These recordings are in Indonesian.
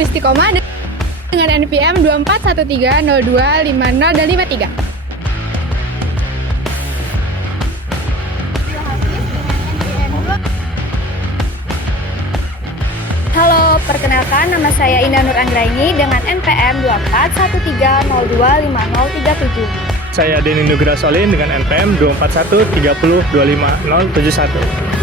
beristiqomah dengan NPM 24130250 dan 53. Halo, perkenalkan nama saya Indah Nur Anggraini dengan NPM 2413025037. Saya Denny Nugra Solin dengan NPM 2413025071.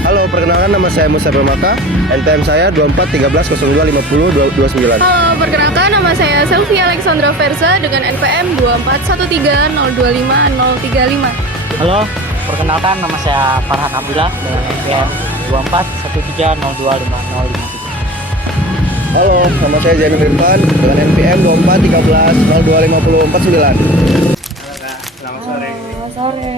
Halo, perkenalkan nama saya Musa Permata, NPM saya 2413025029. Halo, perkenalkan nama saya Selvi Alexandra Versa dengan NPM 2413025035. Halo, perkenalkan nama saya Farhan Abdullah dengan NPM 2413025053. Halo, nama saya Zainul Irfan dengan NPM 2413025049. Selamat sore. Selamat sore.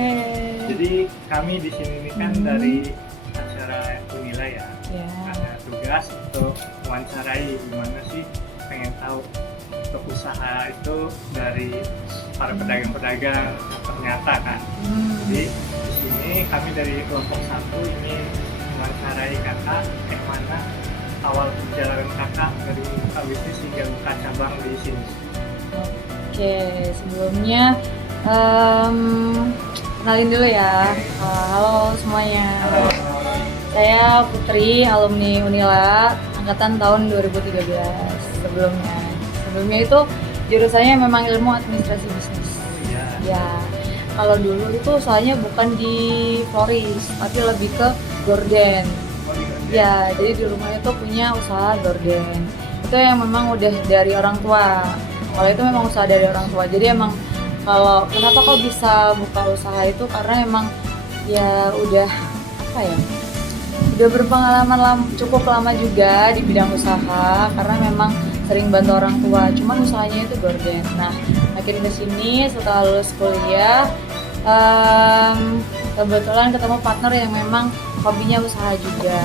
Jadi kami di sini ini kan dari acara Unila ya. Ya. Ada tugas untuk wawancarai gimana sih, pengen tahu untuk usaha itu dari para pedagang-pedagang ternyata kan. Jadi di sini kami dari kelompok 1 ini wawancarai kakak mana awal perjalanan kakak dari buka bisnis hingga buka cabang di sini. Oke, sebelumnya kenalin dulu ya. Halo semuanya. Saya Putri, alumni Unila angkatan tahun 2013. Sebelumnya itu jurusannya memang ilmu administrasi bisnis. Ya, kalau dulu itu usahanya bukan di florist, tapi lebih ke gorden. Ya, jadi di rumah itu punya usaha gorden. Itu yang memang udah dari orang tua. Kalau itu memang usaha dari orang tua. Jadi emang kalau kenapa kok bisa buka usaha itu karena emang ya udah apa ya? Udah berpengalaman cukup lama juga di bidang usaha karena memang sering bantu orang tua. Cuman usahanya itu gorden. Nah, makin kesini setelah lulus kuliah kebetulan ketemu partner yang memang hobinya usaha juga.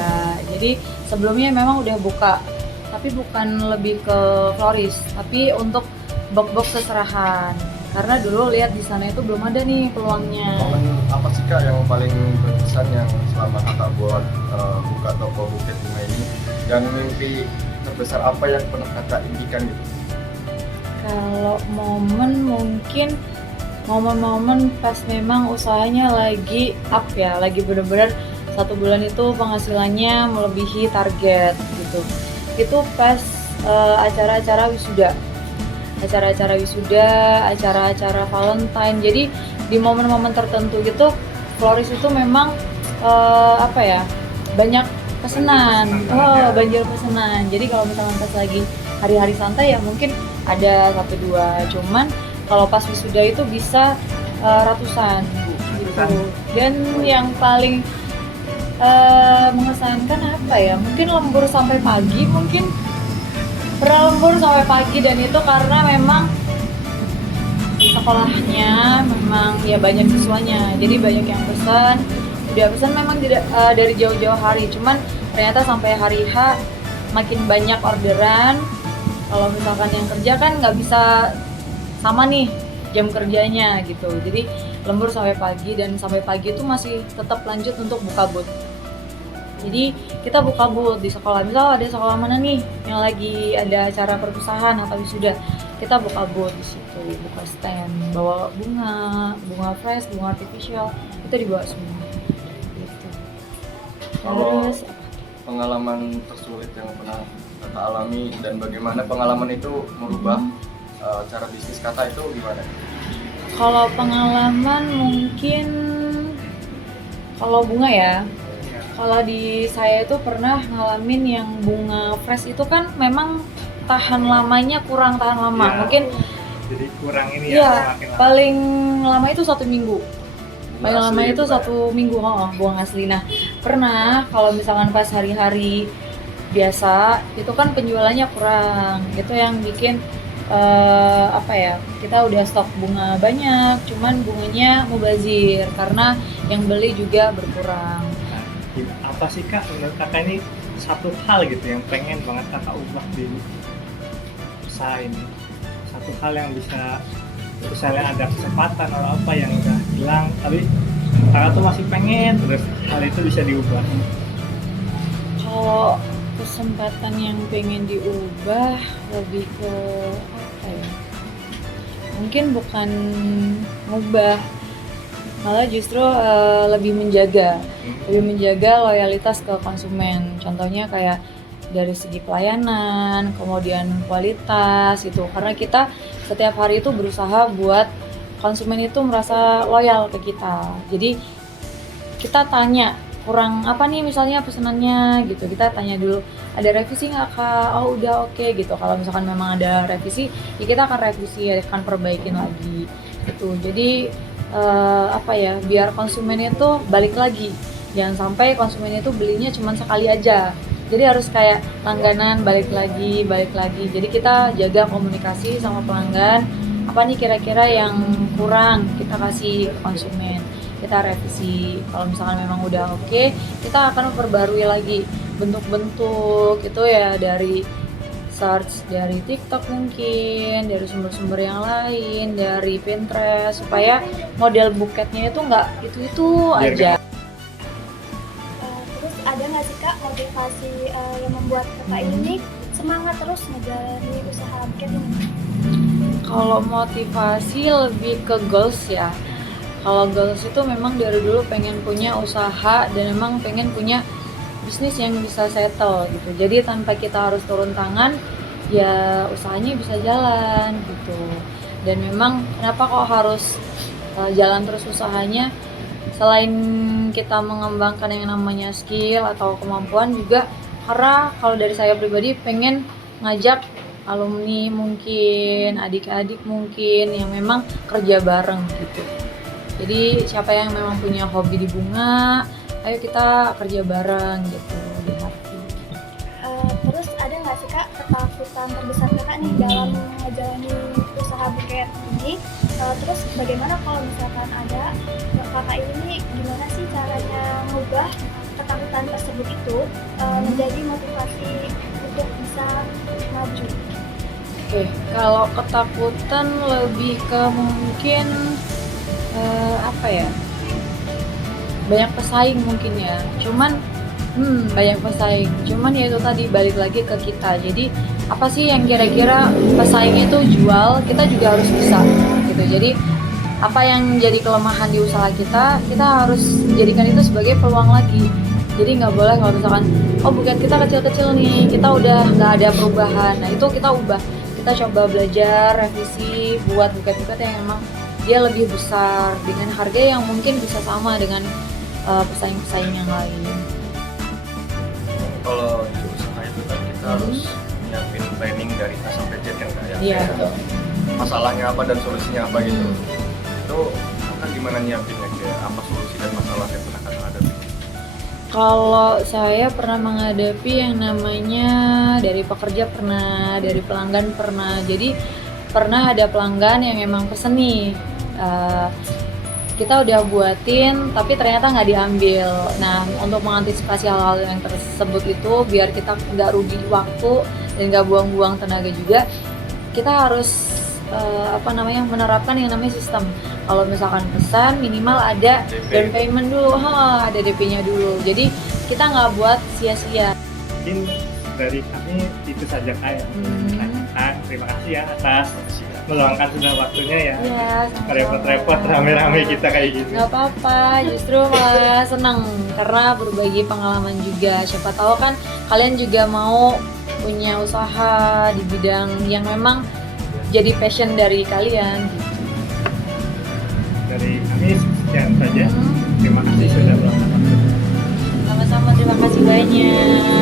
Jadi sebelumnya memang udah buka, tapi bukan lebih ke florist, tapi untuk box-box seserahan. Karena dulu lihat di sana itu belum ada nih peluangnya. Momen apa sih Kak yang paling berkesan yang selama kakak buat buka toko buket bunga ini? Dan mimpi terbesar apa yang pernah kakak impikan gitu? Kalau momen mungkin momen-momen pas memang usahanya lagi up ya, lagi bener-bener 1 bulan itu penghasilannya melebihi target gitu. Itu pas acara-acara wisuda, acara-acara Valentine. Jadi di momen-momen tertentu gitu, florist itu memang banyak pesanan, banjir pesanan. Jadi kalau misalnya pas lagi hari-hari santai ya mungkin ada 1-2, cuman kalau pas wisuda itu bisa ratusan gitu. Dan yang paling mengesankan apa ya, mungkin lembur sampai pagi, pernah lembur sampai pagi, dan itu karena memang sekolahnya memang ya banyak siswanya, jadi banyak yang udah pesan memang tidak dari jauh-jauh hari, cuman ternyata sampai hari H makin banyak orderan. Kalau misalkan yang kerja kan nggak bisa sama nih jam kerjanya gitu, jadi lembur sampai pagi, dan sampai pagi itu masih tetap lanjut untuk buka booth. Jadi kita buka booth di sekolah, misal ada sekolah mana nih yang lagi ada acara perpisahan atau wisuda, kita buka booth di situ, buka stand, bawa bunga fresh, bunga artificial, itu dibawa semua. Gitu. Terus Pengalaman tersulit yang pernah kakak alami dan bagaimana pengalaman itu merubah cara bisnis kakak itu gimana? kalau pengalaman mungkin kalau bunga ya. Kalau di saya itu pernah ngalamin yang bunga fresh itu kan memang tahan lamanya kurang tahan lama. Ya, Mungkin jadi kurang ini ya, semakin lama. paling lama itu 1 minggu. Paling lama itu bukan? 1 minggu, bunga asli. Nah, pernah kalau misalkan pas hari-hari biasa itu kan penjualannya kurang. Itu yang bikin kita udah stok bunga banyak, cuman bunganya mubazir karena yang beli juga berkurang. Apa sih Kak menurut kakak ini satu hal gitu yang pengen banget kakak ubah di usaha ini, satu hal yang bisa misalnya ada kesempatan atau apa yang udah hilang tapi kakak tuh masih pengen terus hal itu bisa diubah? Kalau kesempatan yang pengen diubah lebih ke apa ya? Mungkin bukan ngubah, malah justru lebih menjaga loyalitas ke konsumen. Contohnya kayak dari segi pelayanan, kemudian kualitas itu. Karena kita setiap hari itu berusaha buat konsumen itu merasa loyal ke kita. Jadi kita tanya kurang apa nih misalnya pesanannya gitu, kita tanya dulu ada revisi nggak kak? Oh udah oke gitu. Kalau misalkan memang ada revisi ya kita akan revisi, akan perbaikin lagi gitu. Jadi biar konsumen itu balik lagi, jangan sampai konsumen itu belinya cuma sekali aja, jadi harus kayak langganan balik lagi. Jadi kita jaga komunikasi sama pelanggan, apa nih kira-kira yang kurang kita kasih ke konsumen, kita revisi. Kalau misalkan memang udah oke, kita akan memperbarui lagi bentuk-bentuk itu ya, dari search dari TikTok mungkin, dari sumber-sumber yang lain, dari Pinterest, supaya model buketnya itu nggak itu aja. Terus ada nggak sih kak motivasi yang membuat kakak ini semangat terus menjalani usaha buket ini? Kalau motivasi lebih ke goals ya. Kalau goals itu memang dari dulu pengen punya usaha dan memang pengen punya bisnis yang bisa settle gitu. Jadi tanpa kita harus turun tangan, ya usahanya bisa jalan gitu. Dan memang kenapa kok harus jalan terus usahanya? Selain kita mengembangkan yang namanya skill atau kemampuan juga, karena kalau dari saya pribadi pengen ngajak alumni mungkin, adik-adik mungkin yang memang kerja bareng gitu. Jadi siapa yang memang punya hobi di bunga, ayo kita kerja bareng gitu di hati. Terus ada nggak sih kak ketakutan terbesar kakak nih dalam menjalani usaha buket ini? Terus bagaimana kalau misalkan ada kakak ini, gimana sih caranya mengubah ketakutan tersebut itu menjadi motivasi untuk bisa maju? Oke, kalau ketakutan lebih ke mungkin banyak pesaing mungkin ya. Banyak pesaing. Cuman ya itu tadi balik lagi ke kita. Jadi apa sih yang kira-kira pesaing itu jual, kita juga harus bisa gitu. Jadi apa yang jadi kelemahan di usaha kita harus jadikan itu sebagai peluang lagi. Jadi nggak boleh kalau misalkan buket kita kecil-kecil nih, kita udah nggak ada perubahan. Nah itu kita ubah. Kita coba belajar, revisi, buat buket-buket yang emang dia lebih besar dengan harga yang mungkin bisa sama dengan pesaing-pesaing yang lain. Kalau di usaha itu kan kita harus nyiapin planning dari A sampai Z kan kayak masalahnya apa dan solusinya apa gitu. Itu akan gimana nyiapinnya, kayak apa solusi dan masalah yang pernah kakak hadapi? Kalau saya pernah menghadapi yang namanya dari pekerja pernah, dari pelanggan pernah. Jadi pernah ada pelanggan yang memang pesen nih, kita udah buatin tapi ternyata nggak diambil. Nah untuk mengantisipasi hal-hal yang tersebut itu biar kita nggak rugi waktu dan nggak buang-buang tenaga juga, kita harus menerapkan yang namanya sistem. Kalau misalkan pesan minimal ada down payment dulu, ada DP-nya dulu. Jadi kita nggak buat sia-sia. Mungkin dari kami itu saja kak. Terima kasih ya atas meluangkan sudah waktunya ya. Iya, repot-repot rame-rame kita kayak gitu. Nggak apa-apa, justru malah senang karena berbagi pengalaman juga. Siapa tahu kan kalian juga mau punya usaha di bidang yang memang jadi passion dari kalian. Dari kami sekian saja. Terima kasih sudah meluangkan waktu. Sama-sama, terima kasih banyak.